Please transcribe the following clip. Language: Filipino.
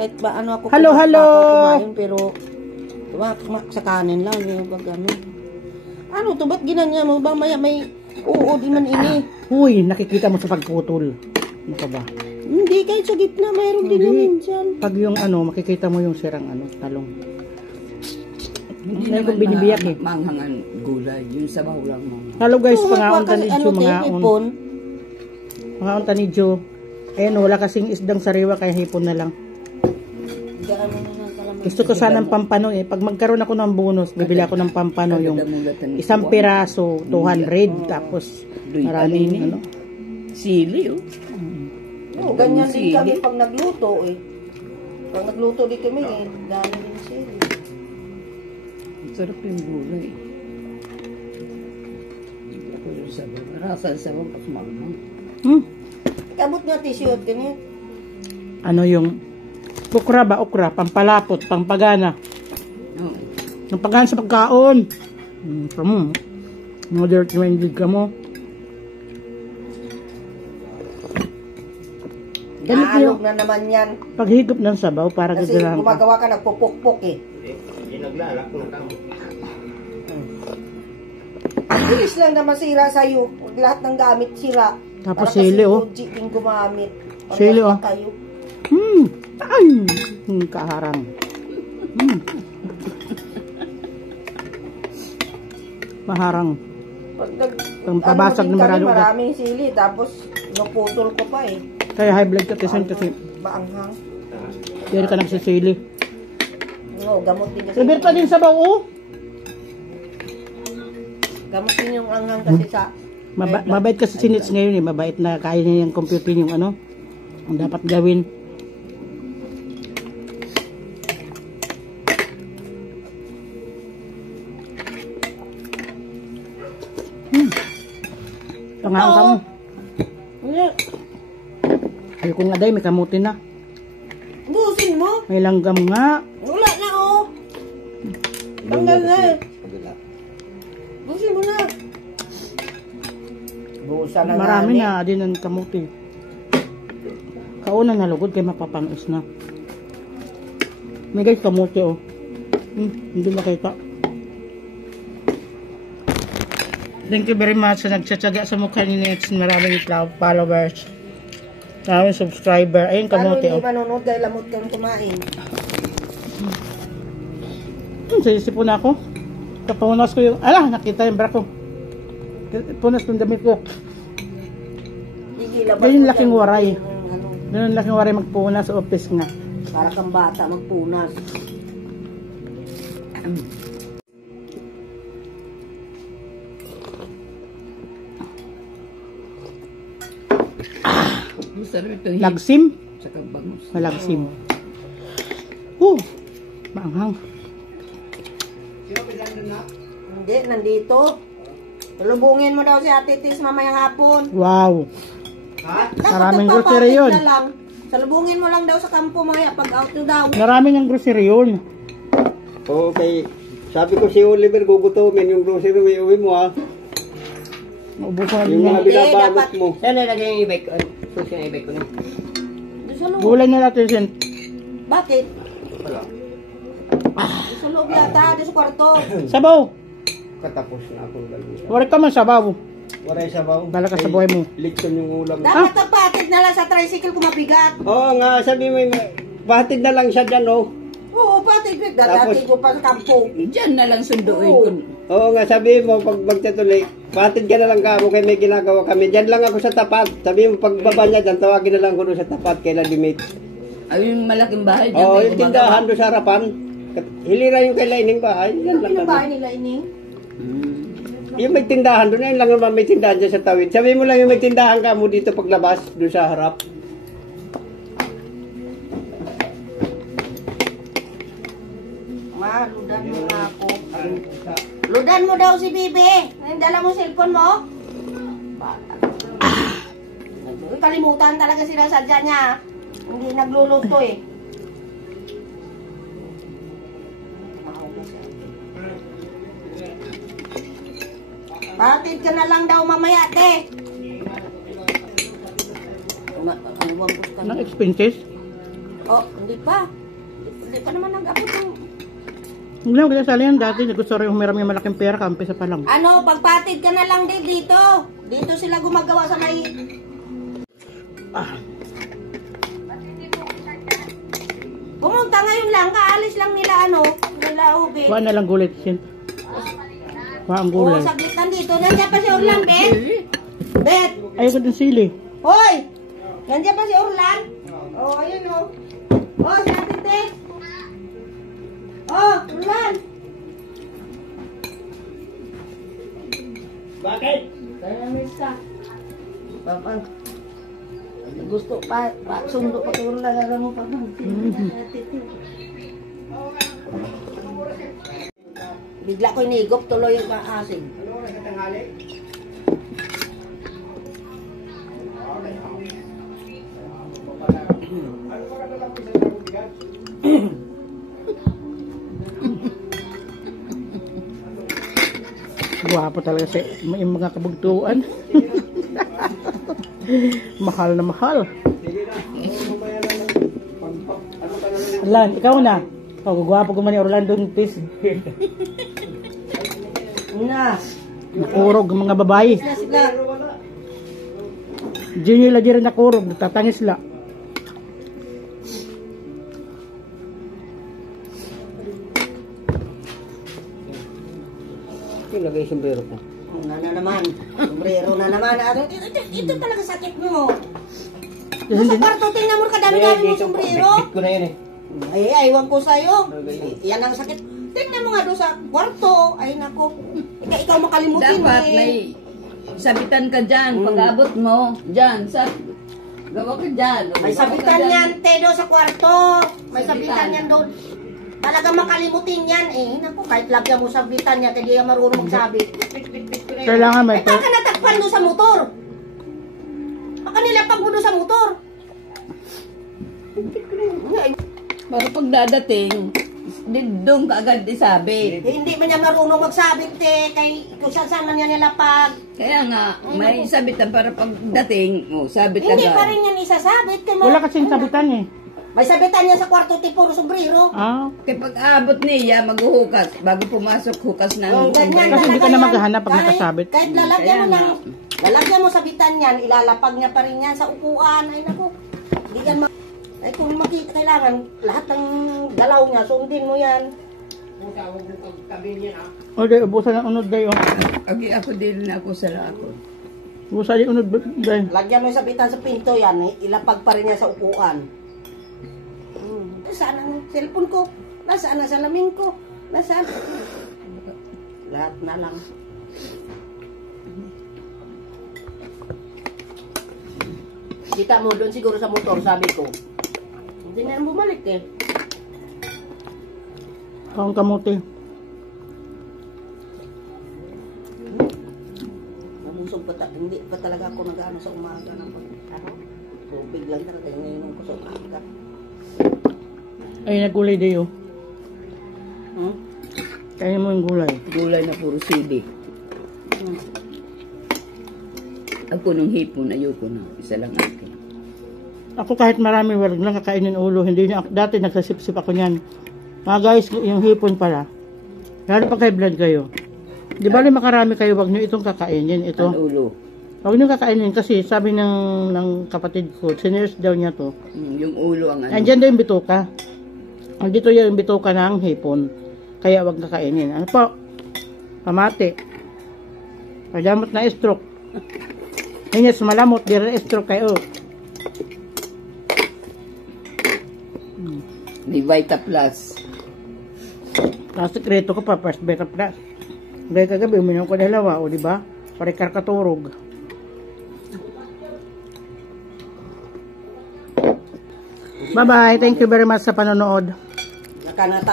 Kahit ba ano ako Hello, hello. kumain, pero sa kanin lang yung pag ano. Ano to, ba't ginanya mo? Ba maya may di man ini. Uy, nakikita mo sa pagputol. Ano ka ba? Hindi, kahit sa gitna, mayroon din yung minsan. Pag yung ano, makikita mo yung sirang ano, talong. Hindi Ngayon naman kong binibiyak eh. manghangan gulay. Yung sabaw lang mo. Hello guys, Oo, pangaon kasi tanidyo, mga hipon. Pangaon tanidyo. Ayun, wala kasing isdang sariwa, kaya hipon na lang. Gaano na lang kalaman. Gusto ko sanang pampano eh. Pag magkaroon ako ng bonus, bibili ako ng pampano yung isang piraso, 200, tapos maraming ano. Sili, oh. Oo, ganyan din kami pag nagluto eh. Pag nagluto din kami eh, dami din sili. Sarap yung gulay. Ako yung sabaw. Rasa sabaw pas manghang. Kabot nga t-shirt ganyan. Ano yung okra ba? Okra, pampalapot, pampagana. Oo. Pampagana sa pagkaon. Kamu, moderate na hindi ka mo. Naalog na naman yan. Paghigop ng sabaw para Kasi gagalahan ka. gumagawa ka nagpupukpok eh. Hindi naglalak na kamo. Ang bilis lang na masira sa'yo. Lahat ng gamit sira. Tapos para sili, kasi oh. Fuji din gumamit. Sili, oh. Kayo. Ay! Kaharang. Maharang. Pag Pabasag ng maralo ka. maraming sili. Tapos naputol ko pa eh. Kaya high blood ka tisan kasi Baanghang. hindi ka nagsisili. Oo, gamot din kasi. Roberta din sabaw, oh. Gamot din yung anghang kasi sa... Mabait kasi si Nits ngayon eh. Mabait na kaya niya yung computer yung ano. Ang dapat gawin. Pangaon ka mo. Hindi. Ayaw ko nga day, may kamuti na. Busin mo. May langgam nga. Wala na oh. Tanggal na eh. Busin mo na. Busa na Marami na din ang kamuti. Kauna na lugod kay mapapangis na. May guys kamuti oh. Hindi nakita. Thank you very much sa nagtsatsaga sa mukha ni Nets. Maraming followers. Maraming subscriber. Ayun kamuti Paano oh. hindi manunod dahil lamot kang kumain? Sisipon ako. Kapunas ko yung... Ala! Nakita yung bra ko. Punas ng damit ko. Ganyan laking waray. Ganyan laking waray magpunas sa office nga. Para kang bata magpunas. Masarap ito. Lagsim? Saka bangus. Malagsim. Maanghang. Hindi, nandito. Tulubungin mo daw si Ate Tis mamayang hapon. Wow. Maraming Dapat grocery yun. na lang. Salubungin mo lang daw sa kampo maya pag out na daw. Maraming ang grocery yun. Okay. Sabi ko si Oliver, gugutomin yung grocery, uwi mo ha. Ubus na din Yung mga yan. binabalot dapat- mo. Saan nilagay yung e-bike ko? Susi yung e-bike ko na. Doon sa loob. Gulay na natin sin. Bakit? Wala. Doon sa loob yata, doon sa kwarto. Sabaw. Katapos na akong gagawin. Wala ka man sabaw. Wala yung sabaw. Bala ka sa buhay mo. Likton yung ulam. Dapat napatid na lang sa tricycle kung mabigat. Oo nga, sabi mo, batid na lang siya dyan, oh. Oo, patid. Tapos- Dati ko pa sa kampo. Diyan na lang sunduin Oo. ko. Oo nga, sabi mo, pag magtatuloy, batid ka na lang ka mo, kaya may ginagawa kami. Dyan lang ako sa tapat. Sabi mo, pagbaba niya dyan, tawagin na lang ko doon sa tapat, kay Ladimit. Ay, yung malaking bahay dyan. Oo, tayo yung tindahan gumagawa. doon sa harapan. Hilira yung kay Laining bahay. Yan lang Ano kami. ba nila ining? Yung may tindahan doon, ayun lang naman may tindahan dyan sa tawid. Sabi mo lang yung may tindahan ka mo dito paglabas, doon sa harap. Ma, ludan mo nga ako. Ludan mo daw si Bibi. Dala mo cellphone mo? Bata. Kalimutan talaga sila sadya niya. Hindi nagluluto eh. Patid ka na lang daw mamaya, te. Anong expenses? Oh, hindi pa. Hindi pa naman nag-abot ng... Hindi lang, kaya sali yan dati. Gusto rin humiram yung malaking pera, kampisa pa lang. Ano, pagpatid ka na lang din dito. Dito sila gumagawa sa may... Pumunta ngayon lang, kaalis lang nila ano, nila ube. Kuha na lang gulay, Sin. Kuha ang Oo, gulay. saglit lang dito. Nandiyan pa si Orlan, Bet. Bet. Ayoko din sili. Hoy! Nandiyan pa si Orlan. Oh, ayun oh. Oh, si Ate Te. Oh, Orlan. Bakit? Kaya miss ka. Papa. Gusto pa sundo pa kay Orlan na mo pa. Bigla ko inigop tuloy yung maasin. Ano oras sa tanghali? Guwapo talaga sa yung mga kabugtuan. Mahal na mahal. Lan, ikaw na. Oh, guwapo ko man ni Orlando Tis. Na. Nakurog ang mga babae. Sila. Junior la rin nakurog, tatangis la. Ilagay yung sombrero ko. Na naman. Sombrero na naman. Ano, ito talaga sakit mo. Nasa kwarto, tingnan mo kadami-dami mo sombrero. Bit ko na yun eh. Ay, aywan ko sa'yo. Yan ang sakit. Tingnan mo nga doon sa kwarto. Ay, nako. Ikaw makalimutin Dapat eh. may sabitan ka dyan. Pag-abot mo, dyan. Gawa ka dyan. May sabitan yan, Tedo, sa kwarto. May sabitan yan doon. Talaga makalimutin yan eh. Naku, kahit lagyan mo sabitan niya, hindi yan marunong magsabi. Kailangan may Ay, baka natakpan doon sa motor. Baka nilapag mo doon sa motor. Para pagdadating, doon ka agad isabi. Eh, hindi man niya marunong magsabit eh. Kay kung saan man niya nilapag. Kaya nga, may sabitan para pagdating, sabit Hindi pa agad. rin yan isasabit. Kay wala kasing sabitan eh. May sabitan niya sa kwarto tipo sombrero. Ah, Kaya pag-abot niya, maghuhukas. Bago pumasok, hukas ng Oh, ganyan Kasi hindi ka talaga na yan. maghahanap pag Kahit- nakasabit. Kahit lalagyan mo Kaya ng, lalagyan mo sabitan yan, ilalapag niya pa rin yan sa upuan. Ay naku, hindi yan ay kung makita kailangan, lahat ng galaw niya, sundin mo yan. o di, ubusan ng unod dayo. Agi ako din na ako sa lako. Ubusan yung unod dayo. Lagyan mo yung sabitan sa pinto yan, ilapag pa rin niya sa upuan. Saan ang cellphone ko? Nasaan ang salamin ko? Nasaan? Lahat na lang. Kita mo doon siguro sa motor, sabi ko. Hindi na yan bumalik eh. Kaong kamuti. Nabusog pa hindi pa talaga ako nag-ano sa umaga ng tubig lang talaga ngayon ko sa umaga. Ay, nagulay dayo. Hmm? Kaya mo yung gulay. Gulay na puro sili. Ako nung hipon, ayoko na. Isa lang akin. Ako kahit marami, wag lang kakainin ulo. Hindi na, dati nagsasip-sip ako niyan. Mga guys, yung hipon pala. Lalo pa kay blood kayo. Di ba makarami kayo, wag nyo itong kakainin. Ang Ito. ulo. Wag nyo kakainin kasi sabi ng kapatid ko, sinurse daw niya to. Yung ulo ang ano. Andyan daw yung bituka. Andito yung bituka ng hipon. Kaya wag kakainin. Ano po? Pamati. Pagdamot na stroke. Inyas malamot, di rin stroke kayo. Di Vita Plus. Tapos sekreto ko pa, first beta plus. Dahil kagabi, uminom ko dalawa, o diba? Pare karkaturog. Bye-bye. Thank you very much sa panonood. Nakanata